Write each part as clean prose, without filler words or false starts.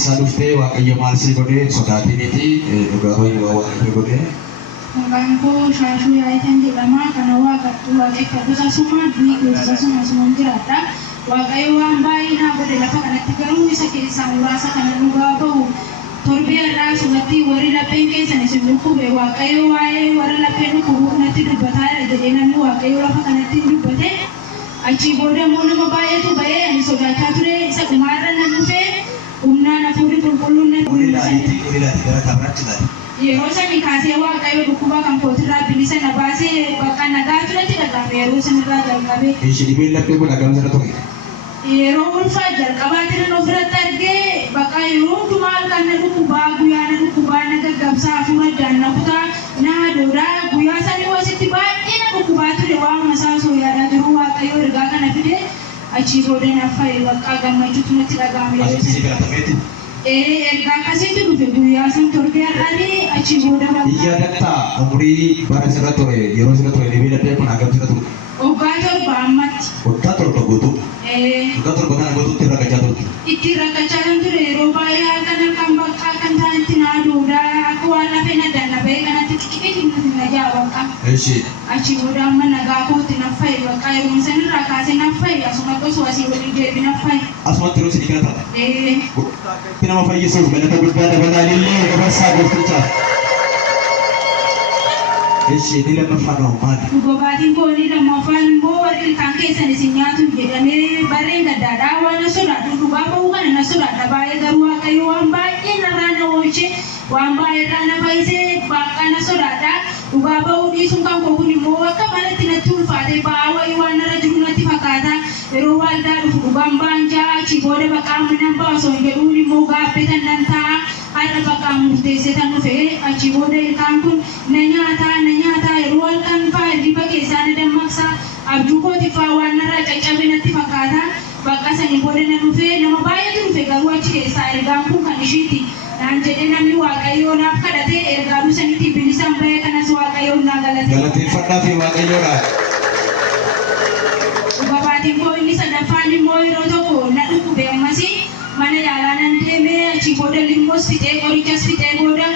isa dhuftee waaqayyo maal si godhee sodaatiniiti dhugaa baay'ee waaqayyo godhee. Maqaan koo Shaashuu Yaayitaan jedhama. Kana waaqeffatu tasuma durii keessa suma jiraadha. Waaqayyo waan baay'ee naa godhe lafa kanatti garuu isa keessaa muraasa kana dhugaa bahu. Torbee irraa sumatti warri lapheen keessan isin dhukkube waaqayyo waa'ee warra lapheen dhukkubuu kanatti dubbataadha jedhee namni waaqayyo lafa kanatti dubbate. Achi booda immoo nama baay'eetu ba'ee ani sodaachaa ture isa dhumaarra nan dhufee humnaan hafuurri qulqulluun nan mul'ise. Yeroo sani kaasee waaqayyo dhukkuba kan kootirraa bilisa na baasee bakka nagaa turetti dhaqame yeroo sanirraa jalqabe. Dhibeen laphee kun hagam sana ture? Yeroo ulfaa jalqabaatiin nan ofirratti argee bakka yeroo hundumaa halkan na dhukkubaa guyyaa na dhukkubaa na gaggabsaa hafuura addaan na kutaa na hadoodhaa guyyaa sanii wasitti baay'ee na dhukkubaa ture waan masaa osoo yaadaa jiru waaqayyo ergaa kana fide achii booda naaf fayyee bakka gammachuutu natti dhaga'ame. Ergaa akkasitti dhufe guyyaa san torbee har'aanii achii booda bakka. Biyya dattaa umurii bara sirra ture yeroo sirra ture dhibee laphee kun hagam sirra ture? Waggaa torba ammatti. Waggaa torba guutuu? Waggaa torba kana guutuutti rakkachaa turte? Itti rakkachaa kan ture yeroo baay'ee halkan bakka kan ta'anitti na hadoodhaa akka waan lafee na dannabee kanatti xixiqqeetti na jaa bakka. Achii booda amma nagaa kootti na fayyee bakka yeroo sanirraa kaasee na fayyee asumatti osoo asii waliin deebi na fayyee. Asumatti yeroo isin kadhatan? Nama fayyisuuf galata guddaa dabalaan illee gabasaa goofticha. Ni lammaffaan hoo maali? Dhugaatiin koo ni lammaffaan immoo warri kan keessan isin nyaatu jedhamee barreen gaddaadhaa waan na sodaadhu dhugaa bahuu kana na sodaadha baay'ee garuu waaqayyo waan baay'ee narraa na oolche waan baay'ee irraa na fayyisee bakka na sodaadha dhugaa bahuu dhiisuun kan koo kun immoo akka malatti natti ulfaate ba'aa wayii waan narra jiru natti fakkaata yeroo waaldaa dhufu dhugaan baanjaa achii booda bakka ammanan ba'a osoo hin jedhuun immoo gaaffitan nan ta'a har'a bakka murteessee tan dhufe achii booda ilkaan kun na nyaataa yeroo halkan fa'aa dhiba keessaa na dammaqsa abjuu kootiif waan narraa caccabe natti fakkaata bakka sanii booda na dhufe nama baay'eetu dhufe garuu achi keessaa ergaan kun kan ishiiti naan jedhee namni waaqayyoo naaf kadhatee ergaa sanitti bilisaan bahee kanas waaqayyoon naa galateeffadhaa fi waaqayyoodha. Dhugaatiin koo inni sadaffaan immoo yeroo tokko na dhukkube ammasii mana yaalaa nan deemee achii booda limmoos fixee qorichas fixee booda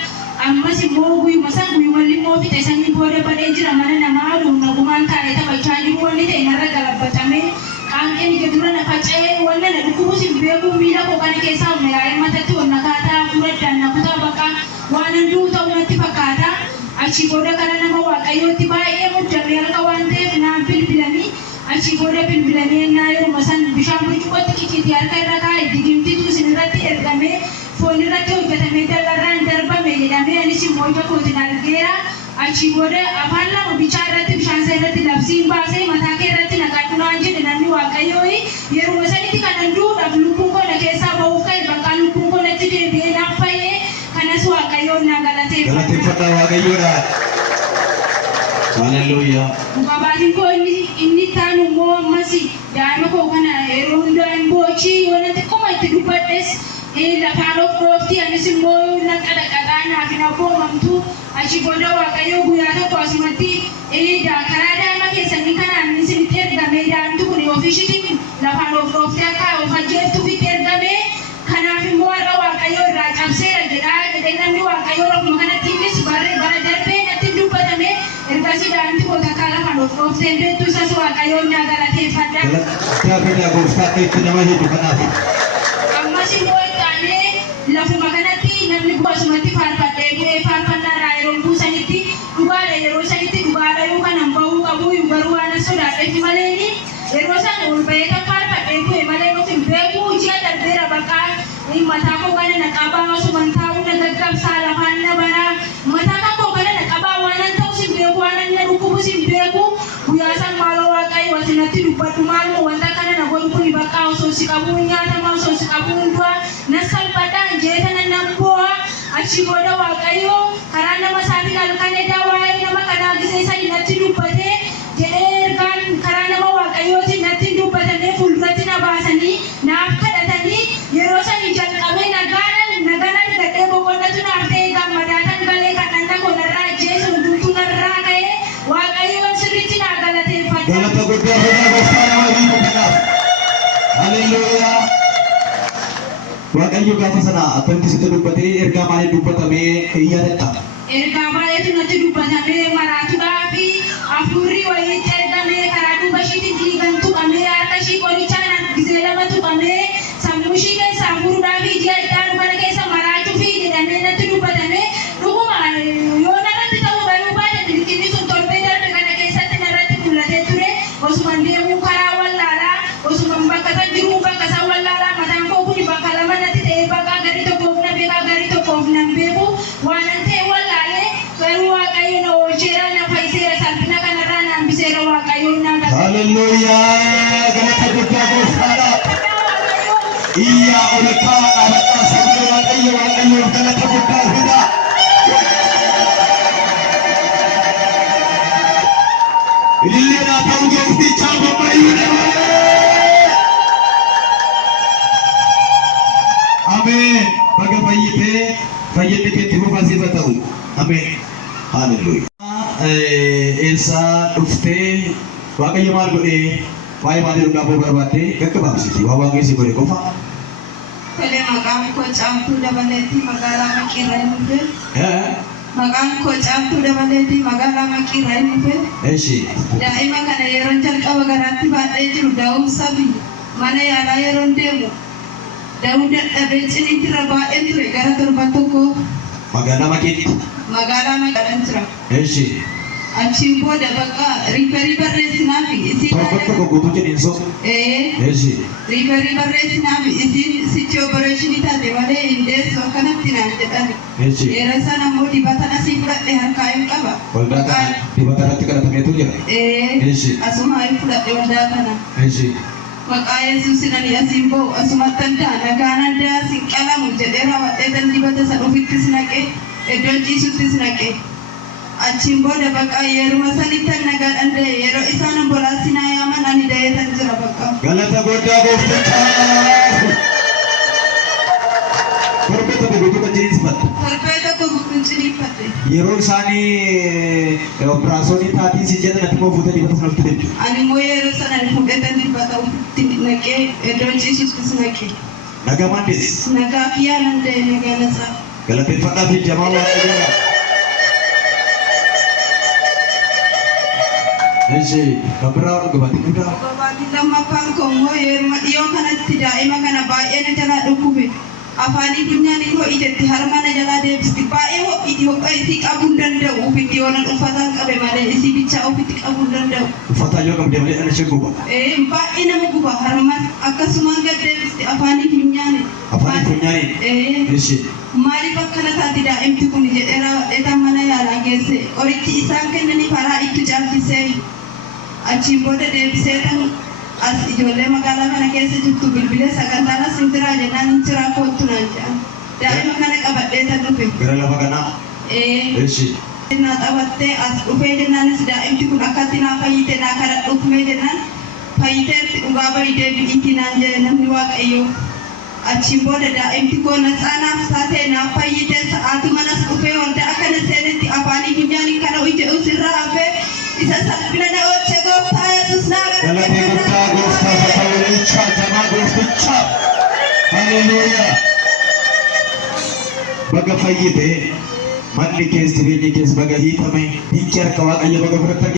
ammas immoo guyyuma limmoo fixe sanii booda badee jira mana namaa nagumaan taa'ee taphachaa jiru wanni ta'e narra galabbatame qaamqeen ija dura na faca'ee wanna na dhukkubus hin beeku miila koo kana keessaa humna yaa'ee matatti wanna kaataa hafuura addaan na kutaa bakka waan hunduu ta'u natti fakkaata achii booda kana nama waaqayyootti baay'ee muddamee harka waan ta'eef naan bilbilanii achii booda bilbilanii ennaa yeruma san bishaan burcuqqootti qicciitii harka irra kaa'e digimtiitu isin irratti ergamee foon irratti hojjetamee dallarraan darbame jedhamee anis immoo ija kootiin argeera achii booda afaan lama bichaa irratti bishaan isaa irratti labsiin baasee mataa kee irratti naqadhu naan jedhe namni waaqayyoo yeruma sanitti kanan duudhaaf lubbuun koo na keessaa bahuuf ka'e bakka lubbuun koo natti deebi'ee naaf fayyee kanas waaqayyoon na galateeffadhaa waaqayyoodha. Hallelujah. Dhugaatiin koo inni taanu immoo ammas daa'ima koo kana yeroo hundaa hin boochii yoo natti kuma itti dubbadhes lafaan of dhoofti anis immoo na qadaqadhaa naaf hin abboomamtu achii booda waaqayyoo guyyaa tokko asumatti karaa daa'ima keessanii kanaan isinitti ergamee daa'imtu kun ofiishiitiin lafaan of dhooftee akka of ajjeeftuufitti ergamee kanaaf immoo har'a waaqayyoo irraa cabseera jedhee namni waaqayyoo rafuma kanatti innis bara darbee natti dubbatame ergasii daa'imti koo takka lafaan of dhooftee beektu isas waaqayyoon na galateeffadha. Galateeffadhaa gooftaa itti nama hedduu kanaaf. Ammas immoo lafuma kanatti namni asumatti faarfadhee bu'ee faarfannaarraa yeroo buusanitti dhugaadha yeroo sanitti dhugaadha yoo kanan bahuu qabu garuu waan sodaadhetti maleeni yeroo san ol bahee kan faarfadhee bu'ee malee nuti beekuu ji'a darbeera bakka mataa koo kana na qabaa osuman taa'uu na gaggabsaa lafaan na baraa mataa koo kana na qabaa waan an ta'us hin beeku waan na dhukkubus hin beeku guyyaa san maaloo waaqayyo ati natti dubbadhu maalmoo wanta kana na godhu kuni bakka osoo si qabuu nyaatamaa osoo si qabuu hundumaa na salphadhaan jeetana nan bu'a achii booda waaqayyo karaa nama isaatiin halkan edaa waa'ee nama kanaa gisee sadi natti dubbatee jedhee ergaan karaa nama waaqayyootiin natti dubbatamee fuulduratti na baasanii naaf kadhatanii yeroo sanii jalqabee nagaan gadhee boqonnatu naaf ta'ee gammadaatan galee kadhanna koo narraa ajjeesu hundumtuu narraa ka'ee waaqayyoon sirriitti naa galateeffadha. Galata guddaa gooftaa nama hiiku kanaaf. Hallelujah. Waaqayyo gaafa sana akkamitti sitti dubbatee ergaa maalii dubbatamee yaadatta? Ergaa baay'eetu natti dubbatamee maraatuudhaa fi hafuurri wayiitti ergamee karaa duuba ishiitiin dhiigan tuqamee harka ishii qorichaan gisee lama tuqamee sammuu ishii keessaa hafuuruudhaa fi ji'a itti mana keessa maraachuu fi jedhamee natti dubbatamee dhuguma yoo narratti ta'uu garuu baate bilchinni sun torbee darbe kana keessatti narratti mul'atee ture osuma deemuu karaa wallaalaa osuma bakka san jiruu bakka san wallaalaa mataan koo kun bakka lama natti ta'ee bakka gadi tokkoof na beekaa gadi tokkoof nan beeku waan an ta'e wallaalee garuu waaqayyo na oolcheera na fayyiseera salphina kanarraa na hambiseera waaqayyo na gala. Hallelujaa galata guddaa gooftaadha. Iyyaa ol ka'aa dhaabadhaa sabni waaqayyo galata guddaa fida. Ililleedhaa ta'uu gooftichaa babbayyuu dabalee. Ameen. Baga fayyitee fayyinni keetti fufaasifa ta'u. Ameen. Hallelujah. Eessa dhuftee waaqayyo maal godhee waa'ee maalii dhugaafuu barbaaddee gaggabaabsiti waa waaqessi godhe qofa. Tole maqaan koo Caamtuu Dabaleetii magaalaa Maqirraa hin dhufe. Maqaan koo Caamtuu Dabaleetii magaalaa Maqirraa hin dhufe. Eeshi. Daa'ima kana yeroo jalqaba garaatti baadhee jiru daa'umsa mana yaalaa yeroo deemu daa'uu dadhabee ciniintirra baay'ee ture gara torban tokko. Magaalaa Maqirraa. Magaalaa Maqirraa jira. Eeshi. Achiin booda bakka riifarii barreessinaa fi isiin tokko guutuu jedhinso. Eeshi. Riifarii barreessinaa fi isiin sichi opereeshinii taate malee hin deessu akkanatti naan jedhan. Eeshi. Yeroo sana immoo dibata asii fudhadhe harkaa hin qaba. Waldaa kana dibata irratti kadhatameetu jira. Eeshi. Asuma hin fudhadhe waldaa kana. Eeshi. Maqaa Yesuusin asiin ba'u asumatti andaa nagaan andaa sin qalamu jedhee raawwadhee tan dibata san ofittis naqee iddoon ciisuttis naqee. Achiin booda bakka yeruma sanitti nagaadhaan da'e yeroo isaan ambulaansi naa yaaman ani da'eetan jira bakka. Galata guddaa gooftichaa. Torbee tokko guutuu kan ciniinsifatte. Torbee tokko guutuu ciniinfatte. Yeroo isaanii operaasyoonii taatiin si jedhan ati immoo fuutee dibata sana ofitti deemte. Ani immoo yeroo sana fuudhetan dibata ofitti naqee iddoon ciisuttis naqee. Nagaa maandees. Nagaa fi yaalan da'e nagaa nasaa. Galateeffadhaa fi jamaa waaqayyoodha. Eeshi, kabira gabaatti guddaa. Gabaatti lammaffaan koo immoo yeruma dhiyoo kanatti daa'ima kana baay'ee na jalaa dhukkube. Afaanii funyaanii koo ijatti harma na jalaa deebisti. Baay'ee ho'iiti ho'a isii qabuu hin danda'u. Ofitti yoo nan uffataan qabe malee isii bichaa ofitti qabuu hin danda'u. Uffataan yoo qabde malee dhala ishee guba. Baay'ee nama guba harma akkasumaan gad deebisti afaanii funyaanii. Afaanii funyaanii. Eeshi. Maaliif akkana taati daa'imti kun jedhee raawwadheetan mana yaalaa geesse qorichi isaan kennanii karaa itti caalchisee achiin booda deebiseetan as ijoollee magaalaa kana keessa jirtu bilbilee sagantaan as hin jiraa jennaan hin jiraa koottu naan jedhan daa'ima kana qabadheetan dhufe. Gara lafa kanaa. Eeshi. Naa qabattee as dhufee jennaanis daa'imti kun akkatti naa fayyite naa kana dhufee jennaan fayyiteetti dhugaa bahii deebi'iitti naan jedhe namni waaqayyoo. Achiin booda daa'imti koo natsaanaaf taatee naaf fayyite sa'aatu manas dhufee waldaa akkana seenetti afaanii funyaanii kana hojjetu sirraa hafee isa salphina na oolche gooftaa Yesuus naa Galatee guddaa gooftaa fatawulichaa jamaa gooftichaa. Hallelujaa. Baga fayyite manni keessa biyyi keessa baga hiitame dinqii harka waaqayyo baga fudhatte.